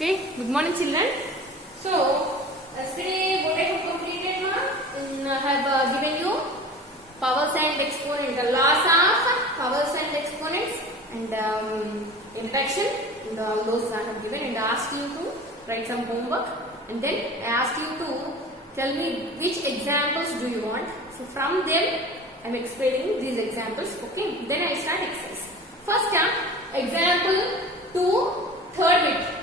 Okay, good morning children. So, yesterday what I have completed I have given you powers and exponents, the laws of powers and exponents and introduction, and all those I have given and asked you to write some homework, and then I asked you to tell me which examples do you want. So from them I am explaining these examples. Okay, then I start exercise. First example 2, third bit.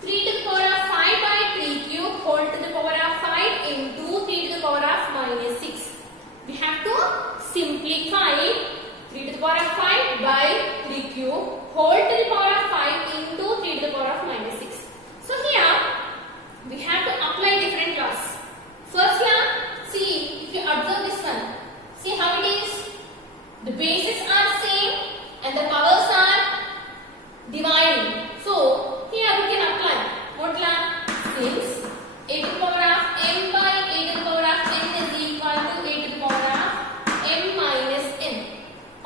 3 to the power of 5 by 3 cube whole to the power of 5 into 3 to the power of minus 6. We have to simplify 3 to the power of 5 by 3 cube whole to the power of 5 into 3 to the power of minus 6. So here we have to apply different laws. First here, see, if you observe this one, see how it is. The bases are same and the powers are dividing. So here we can apply what law? Since a to the power of m by a to the power of n is equal to a to the power of m minus n.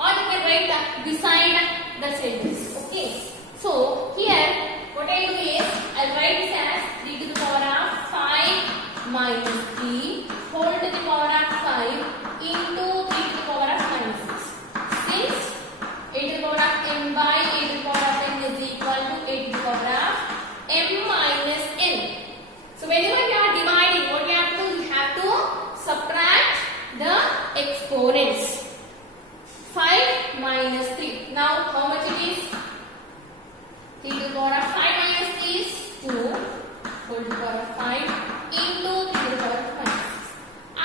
Or you can write beside the statements. Okay. So here what I do is I will write this as 3 to the power of 5 minus 3 whole to the power of 5 into 3 to the power of minus 6. Since a to the power of m by a to the power of n is equal to a to the power of m minus n. So whenever you are dividing, what you have to do? You have to subtract the exponents. 5 minus 3. Now how much it is? 3 to the power of 5 minus 3 is 2 whole to the power of 5 into 3 to the power of minus 6.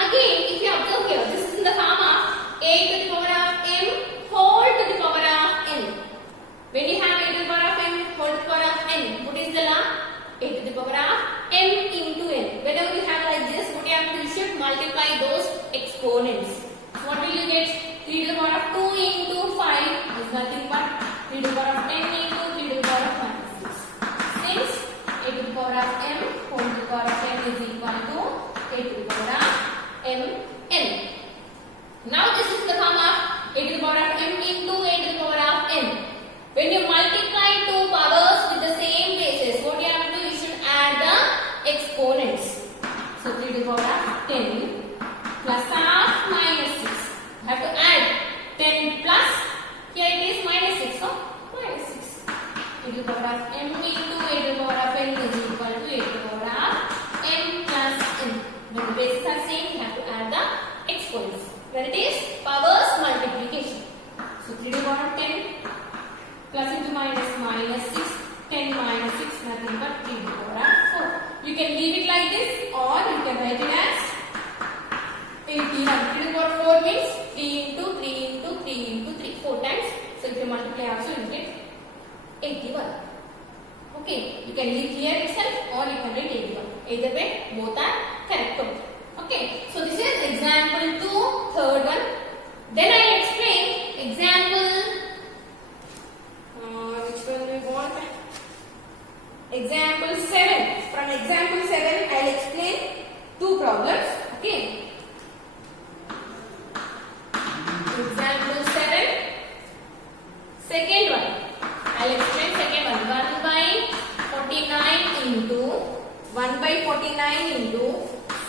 Again, if you observe here, this is in the form of a to the power of m whole to the power of n. When you have a to the power of m whole to the power of n, what is the law? A to the power of m into n. Whenever you have like this, what you have to do? You should multiply those exponents. So what will you get? 3 to the power of 2 into 5 is nothing but 3 to the power of n into 3 to the power of minus 6. Since a to the power of m whole to the power of n is equal to a to the power of m n. Now this is the form of a to the power of m into a to the power of n. When you multiply two powers with the same basis, what you have to do? You should add the exponents. So 3 to the power of 10 plus half minus 6. You have to add 10 plus, here it is minus 6. So minus 6. A to the power of m into a to the power of n is equal to a to the power of m plus n. When the bases are same, you have to add the exponents. When it is powers multiplication. So 3 to the power of 10 plus into minus minus 6, 10 minus 6, nothing but 3 to the power of 4. You can leave it like this or you can write it as 81. 3 to the power of 4 means 3 into 3 into 3 into 3, 4 times. So if you multiply also you get 81. Okay, you can leave here itself or you can write 81. Either way, both are correct. Okay, so this is example 2, third one. Then I will explain example. Which one we want? Example 7. From example 7, I will explain two problems. Okay. Example 7. Second one. I will explain second one. 1 by 49 into 1 by 49 into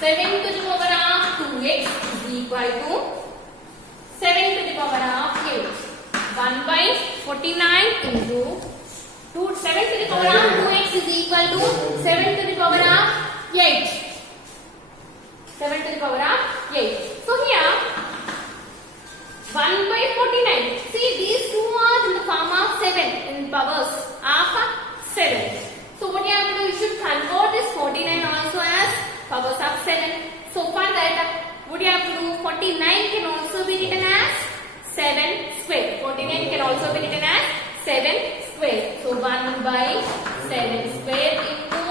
7 to the power of 2x is equal to 7 to the power of 8. 1 by 49 into 7 to the power of 2x is equal to 7 to the power of 8. 7 to the power of 8. So here 1 by 49. See, these two are in the form of 7 in powers of 7. So what you have to do? You should convert this 49 also as powers of 7. So for that, what you have to do? 49 can also be written as 7 square. 49 can also be written as 7 square. So 1 by 7 square into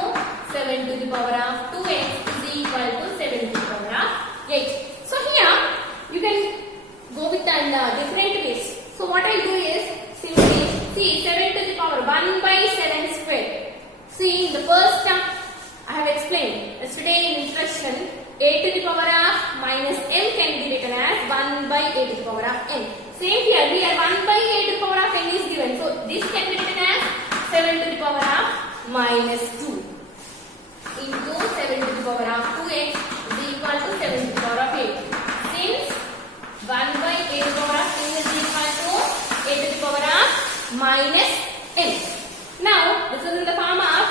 7 to the power of 2x is equal to 7 to the power of 8. So here you can go with the different ways. So what I do is simply see 7 to the power 1 by 7 square. See the first term I have explained yesterday in introduction. A to the power of minus m can be written as 1 by a to the power of n. Same here 1 by a to the power of n is given. So this can be written as 7 to the power of minus 2 into 7 to the power of 2x is equal to 7 to the power of 8. Since 1 by 8 to the power of 2 is equal to 8 to the power of minus n. Now this is in the form of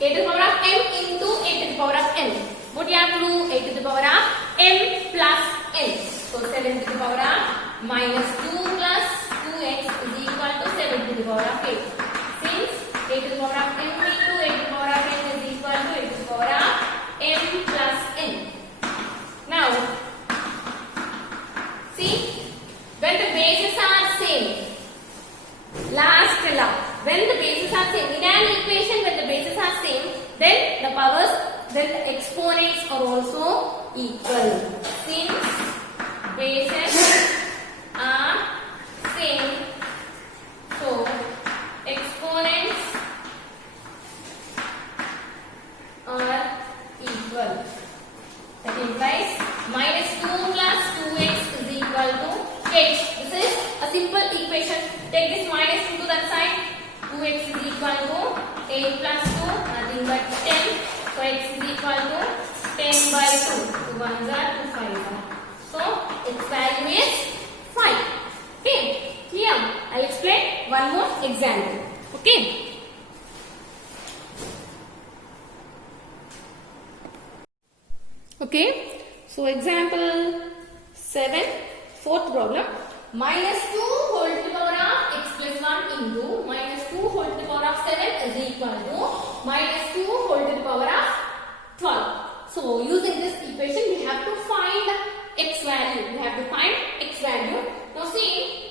8 to the power of m into 8 to the power of n. What you have to do? 8 to the power of m plus n. So 7 to the power of minus 2 plus 2x is equal to 7 to the power of 8. Since 8 to the power of m into 8 to the power of n is equal to 8 to the power of m plus n. Now, see, when the bases are same, last law, when the bases are same, in an equation when the bases are same, then the powers, then the exponents are also equal. Since bases are same, so exponents are equal. That implies minus 2 plus 2x is equal to h. This is a simple equation. Take this minus 2 to that side. 2x is equal to 8 plus 2, nothing but 10. So x is equal to 10 by 2. 2 1s are 2 5s are. So its value is 5. Okay. Here I'll explain one more example. Okay. Okay. So example 7, fourth problem. Minus 2 whole to the power of x plus 1 into minus 2 whole to the power of 7 is equal to minus 2 whole to the power of 12. So using this equation we have to find x value. We have to find x value. Now see,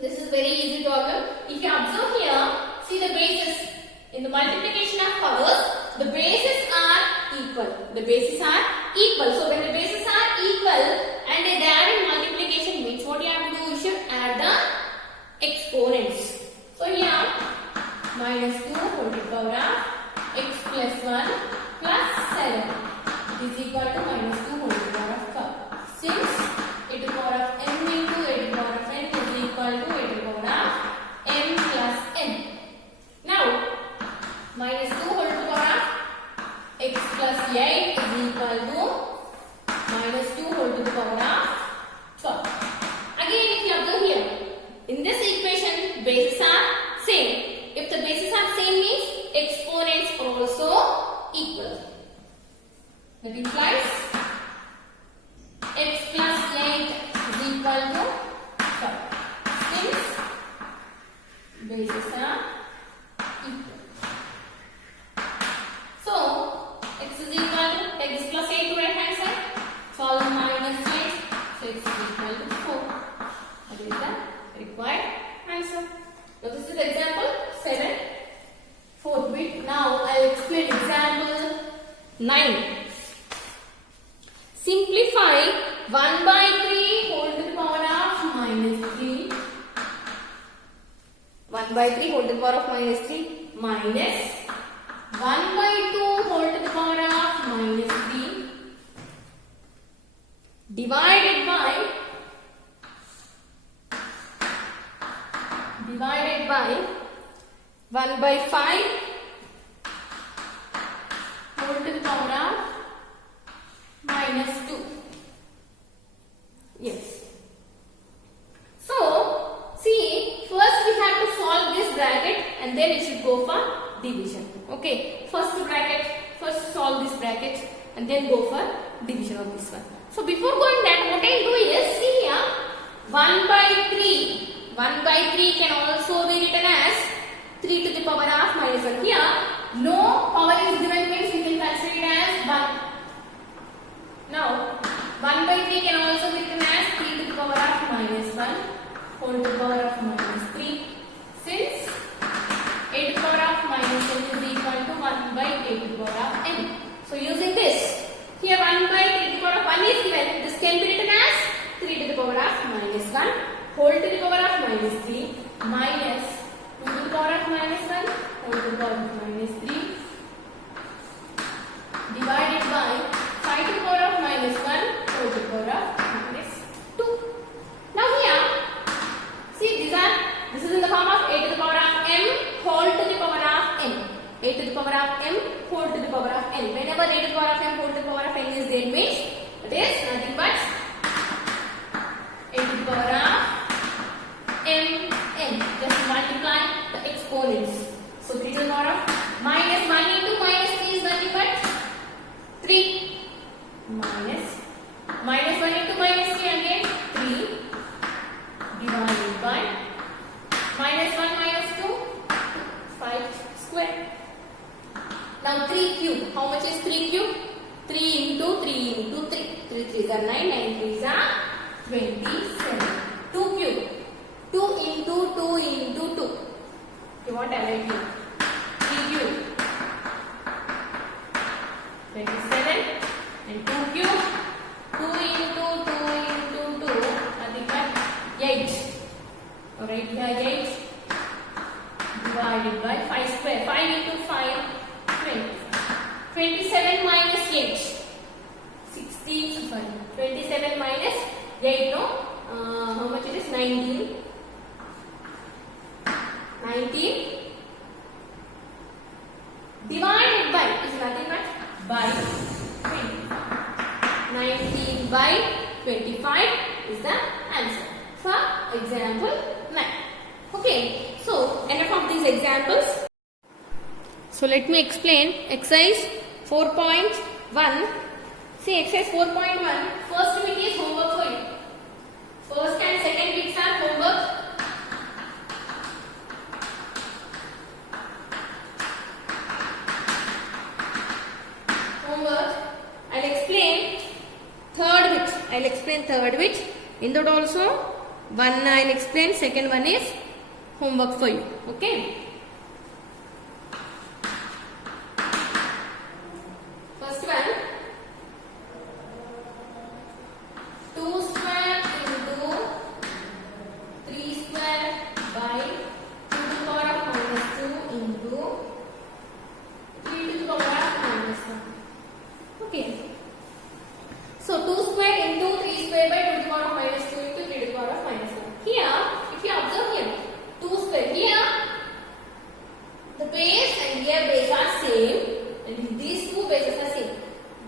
this is very easy problem. If you observe here, see the bases. In the multiplication of powers, the bases are equal. The bases are equal. So when the bases are equal and they are in multiplication means what you have to do, you should add the exponents. So here minus 2 whole to the power of x plus 1 plus 7 is equal to minus 2 whole to the power of 12. Since a to the power of m into a to the power of n is equal to a to the power of m plus n. Now minus 2 whole to the power of x plus 8 is equal to minus 2 whole to the power of 12. Again, if you observe here, in this equation, bases are same. If the bases are same means exponents are also equal. That implies x plus 8 is equal to 12. Since bases are equal. So, x is equal to, take this plus 8 to right hand side, 12 minus 8, so x is equal to 4. That is the required answer. Now this is example 7, 4th bit. Now I will explain example 9. Simplify 1 by 3 whole to the power of minus 3. 1 by 3 whole to the power of minus 3 minus 1 by 2 whole to the power of minus 3 divided by 1 by 5 whole to the power of minus 2. Yes. So, see, first we have to solve this bracket and then it should go for division. Okay, first solve this bracket and then go for division of this one. So before going that, what I'll do is, see here, 1 by 3. 1 by 3 can also be written as 3 to the power of minus 1. Here, no power is given means we can consider it as 1. Now, 1 by 3 can also be written as 3 to the power of minus 1 whole to the power of minus 3. Since 8 to the power of minus n is equal to 1 by 8 to the power of n. So using this, here 1 by 3 to the power of 1 is given. This can be written as 3 to the power of minus 1 whole to the power of minus 3 minus 2 to the power of minus 1 whole to the power of minus 3 divided by 5 to the power of minus 1 whole to the power of minus 2. Now here, see this is in the form of 8 to power of m whole to the power of n. Whenever a to the power of m whole to the power of n is there means it is nothing but a to the power of m n. Just multiply the exponents. So 3 to the power of minus 1 into minus 3 is nothing but 3 minus 1 into minus 3 again 3 divided by minus 1 minus 2 5 square. Now 3 cube. How much is 3 cube? 3 into 3 into 3. 3 3s are 9, 9 3s are 27. 2 cube. 2 into 2 into 2. You want to write here? 3 cube. 27 and 2 cube. 2 into 2 into 2. Nothing but 8. Alright, here 8 divided by 5 square. 5 into 5, 20. 27 minus 8. 16, sorry. 27 minus 8, no? How much it is? 19. 19 divided by is nothing but by 20. 19 by 25 is the answer for example 9. Okay, so enough of these examples. So let me explain exercise 4.1. See, exercise 4.1, first bit is homework for you. First and second bits are homework. I'll explain third bit. In that also, one I'll explain, second one is homework for you. Okay. First one, 2 square into 3 square by 2 to the power of minus 2 into 3 to the power of minus 1. Okay. So 2 square into 3 square by 2 to the power of minus 2 into 3 to the power of minus 1. Here, if you observe here, 2 square here, the base and here base are same, and these two bases are same.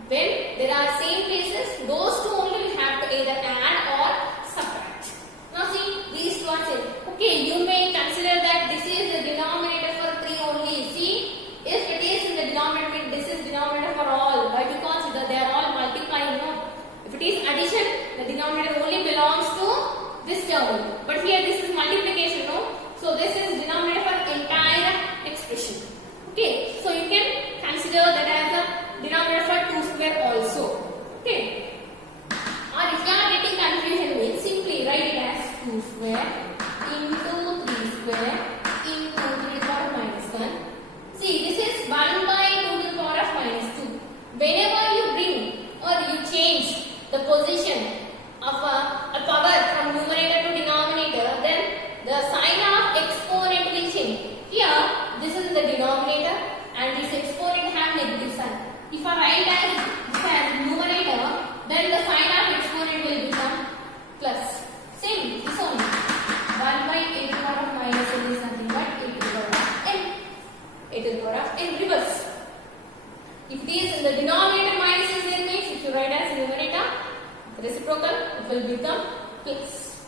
When there are same bases, those two only we have to either add or subtract. Now see, these two are same. Okay, you may consider that this is the denominator for 3 only. See, if it is in the denominator, this is denominator for all. Why? Because they are all multiplying. No? If it is addition, the denominator only belongs to this term. But here this is multiplication. No? So this is denominator for entire expression. Okay, so you can consider that as a denominator for 2 square also. Okay. Or if you are getting confusion with, simply write it as 2 square into 3 square into 3 to the power of minus 1. See, this is 1 by 2 to the power of minus 2. Whenever you bring or you change the position of a power from numerator to denominator, then the sign of exponent will change. Here, this is the denominator and this exponent have negative sign. If I write as numerator, then the sign of exponent will become plus. Same, this only. 1 by 8 to the power of minus 1 is nothing but 8 to the power of n. 8 to the power of n reverse. If it is in the denominator minus is there means if you write as numerator, reciprocal, it will become plus.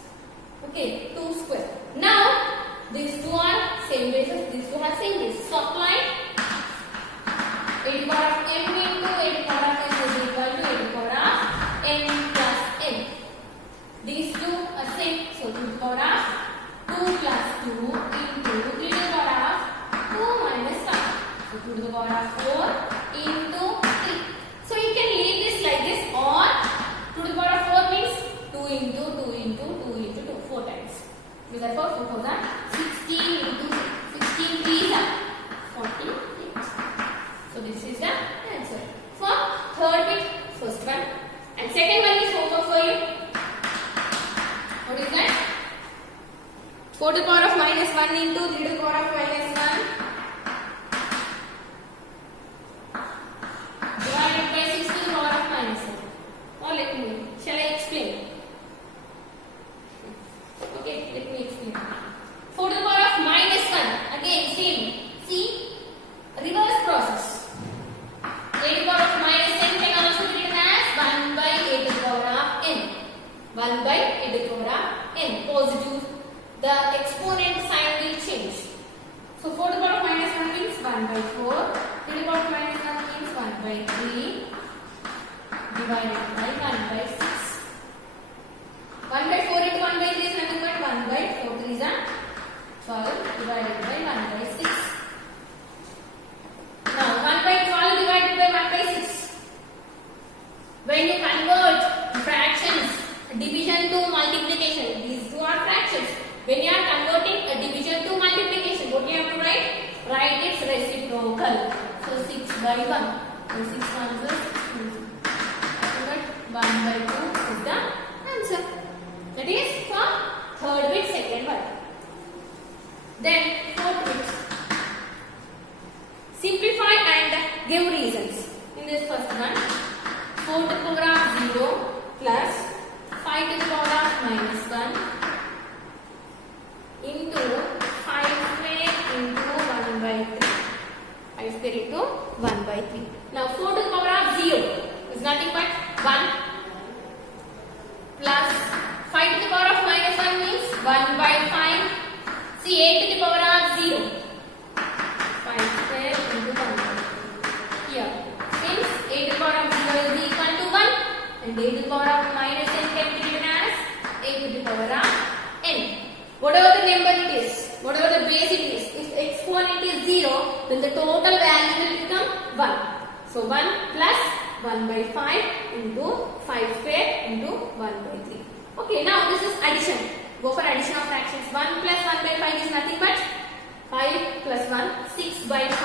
Okay, 2 square. Now, these two are same bases, these two are same bases. So apply 8 to the power of m into 8 to the power of n is equal to 8 to the power of n plus n. These two are same. So 2 to the power of 2 plus 2 into 3 to the power of 2 minus 5. So 2 to the power of 4 into 3. So you can leave this like this, or 2 to the power of 4 means 2 into 2 into 2 into 2, 4 times. So therefore 4 4 are 16 into 16 3 are 48. So this is the answer for third bit, first one, and second one is homework for you. What is that? 4 to the power of minus 1 into 3 to the power of minus 1 divided by 6 to the power of minus 1. Or let me, shall I explain? Okay, let me explain. 4 to the power of minus 1, again same. See, reverse process. the exponent sign will change. So 4 to the power of minus 1 means 1 by 4. 3 to the power of minus 1 means 1 by 3 divided by 1 by 6. 1 by 4 into 1 by 3 is nothing but 1 by 4 3 is 12 divided by 1 by 6. Now 1 by 12 divided by 1 by 6. When you convert fractions, division to multiplication, these two are fractions. When you are converting a division to multiplication, what you have to write? Write its reciprocal. So 6 by 1. So 6 ones is 1 by 2 is the answer. That is for third bit, second one. Then fourth bit. Simplify and give reasons. In this first one, 4 to the power of 0 plus 5 to the power of minus 1 into 5 square into 1 by 3. 5 square into 1 by 3. Now 4 to the power of 0 is nothing but 1 plus 5 to the power of minus 1 means 1 by 5. See 8 to the power of 0. 5 square into 1 by 3. Here, since 8 to the power of 0 is equal to 1 and 8 to the power of minus n can be written as 8 to the power of n. Whatever the number it is, whatever the base it is, if exponent is 0, then the total value will become 1. So 1 plus 1 by 5 into 5 square into 1 by 3. Okay, now this is addition. Go for addition of fractions. 1 plus 1 by 5 is nothing but 5 plus 1, 6 by 5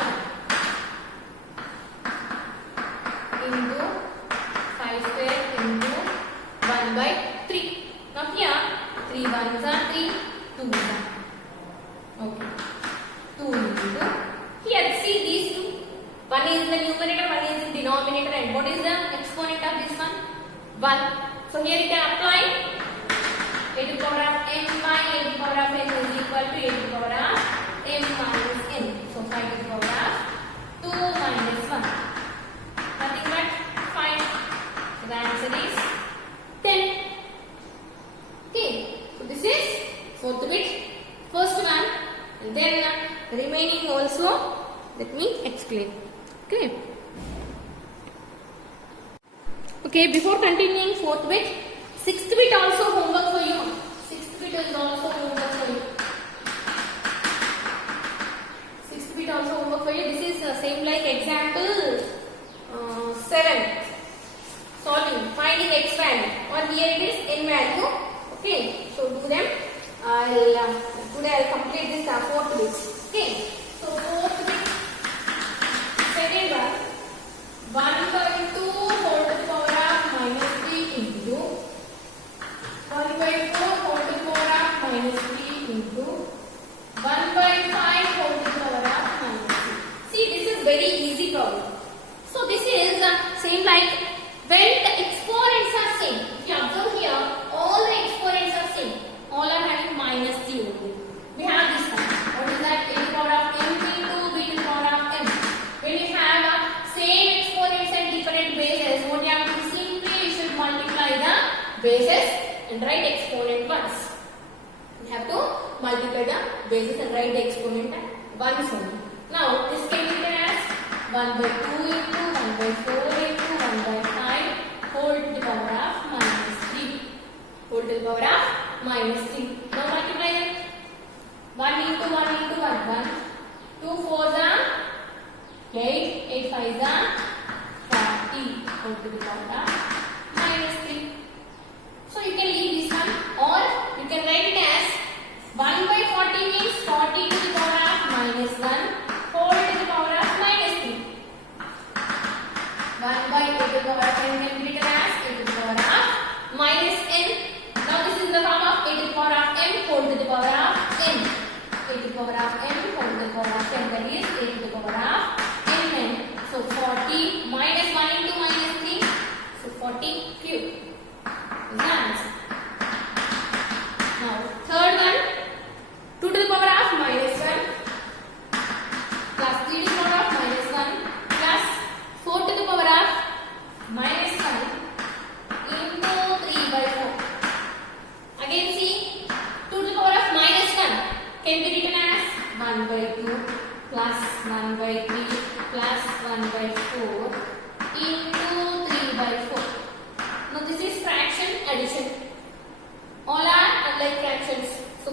into 5 square into 1 by 3. Now here 3 ones are 3, 2 is are. Okay. 2 into here see these two. 1 is the numerator, 1 is the denominator, and what is the exponent of this one? 1. So here you can apply a to the power of m by a to the power of n is equal to a to the power of m minus n. So 5 to the power of 2 minus 1. Nothing but 5. So the answer is 10. Okay. So this is fourth bit, first one, and then the remaining also let me explain. Okay. Okay, before continuing fourth bit, sixth bit also homework for you. Sixth bit is also homework for you. Sixth bit also homework for you. This is same like example 7. Solving, finding x value. Or here it is n value. Okay, so do them. Today I'll complete this fourth bit. Okay, so fourth bit, second one, 1 by 2 whole to the power of minus 3 into 1 by 4 whole to the power of minus 3 into 1 by 5 whole to the power of minus 3. See, this is very easy problem. So this is same like when the exponents are same. If you observe here, all the exponents are same. All are having minus 3 only. We have this one. What is that? A to the power of m into b to the power of m. When you have same exponents and different bases, what you have to do simply you should multiply the bases and write exponent once. You have to multiply the bases and write the exponent once only. Now this can be written as 1 by 2 into 1 by 4 into 1 by 5 whole to the power of minus 3. Whole to the power of minus 3. Now multiply them. 1 into 1 into 1, 1. 2 4s are 8, 8 5s are 40 whole to the power of minus 3. So you can leave this one or you can write it as 1 by 40 means 40 to the power of minus 1 whole to the power of minus 3. 1 by a to the power of n can be written as a to the power of minus n. Now this is the form of a to the power of m whole to the power of n. A to the power of m whole to the power of n, that is a to the power of n. So 40 minus 1 into minus 3. So 40 cube is the answer. Now third one, 2 to the power of minus 1 plus 3 to the power of minus 1 plus 4 to the power of minus 1 into 3 by 4. Again see 2 to the power of minus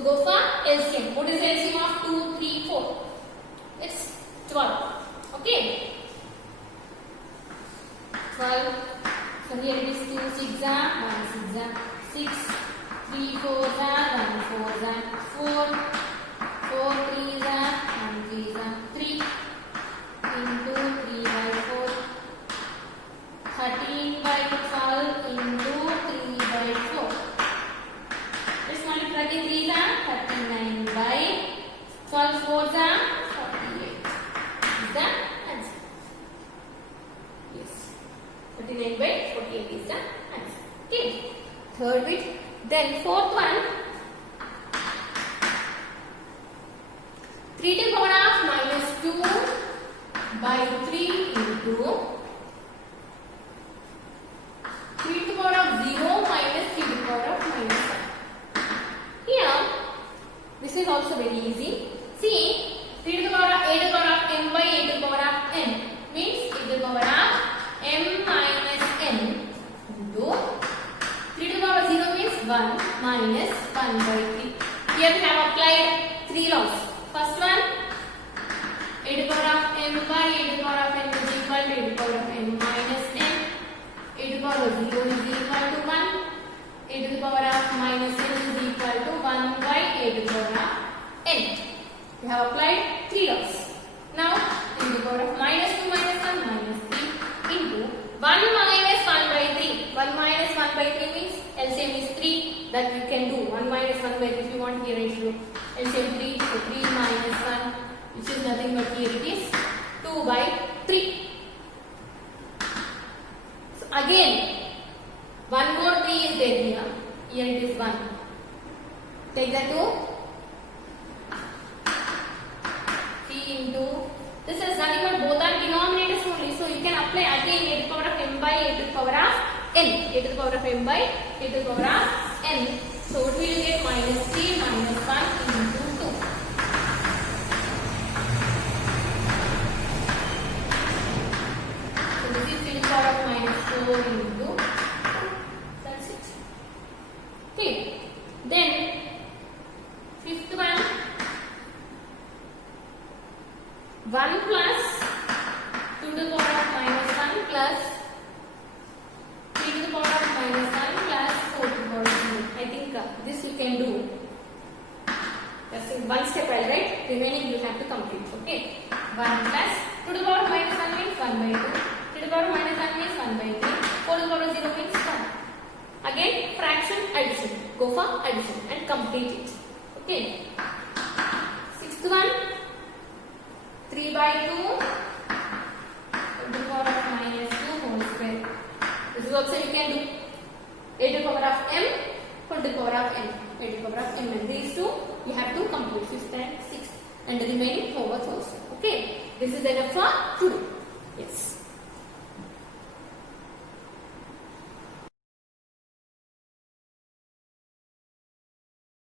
go for LCM. What is the LCM of 2, 3, 4? It's 12. Okay. 12. So here it is 2 6 are 1 6 are 6, 3 4 are 1 4 are 4, 4 3 are 1 3 are 3 into 3 by 4, 13 by 12 into 3 by 4. Let's multiply 3 are 39 by 12 4 are 48. Is the answer? Yes. 39 by 48 is the answer. Okay. Third bit. Then fourth one. 3 to the power of minus 2 by 3 into 3 to the power of 0 minus 3 to the power of minus 1. Here, this is also very easy. See, 3 to the power of a to the power of m by a to the power of n means a to the power of m minus n into 3 to the power of 0 means 1 minus 1 by 3. Here we have applied 3 laws. First one, a to the power of m by a to the power of n is equal to a to the power of m minus n. A to the power of 0 is equal to 1. A to the power of minus n is equal to 1 by a to the power of n. We have applied 3 laws. Now, a to the power of minus 2 minus 1 minus 3 into 1 minus 1 by 3. 1 minus 1 by 3 means LCM is 3. That you can do. 1 minus 1 by 3 if you want here it should LCM 3. So 3 minus 1 which is nothing but here it is 2 by 3. So again, one more 3 is there here. Here it is 1. Take that 2. 3 into. This is nothing but both are denominators only. So you can apply again a to the power of m by a to the power of n. A to the power of m by a to the power of n. So what will you get? Minus 3 minus 1 into 2. So this is 3 to the power of minus 4 into. That's it. Okay. Then fifth one. 1 plus 2 to the power of minus 1 plus 3 to the power of minus 1 plus 4 to the power of 0. I think this you can do. Just in one step I'll write. Remaining you have to complete. Okay. 1 plus 2 to the power of minus 1 means 1 by 2. 3 to the power of minus 1 means 1 by 3. 4 to the power of 0 means 1. Again, fraction addition. Go for addition and complete it. Okay. Sixth one. 3 by 2 to the power of minus 2 whole square. This is also you can do. A to the power of m to the power of n. A to the power of m. And these two you have to complete 5th and 6th and the remaining homework also. Okay. This is enough for today. Yes.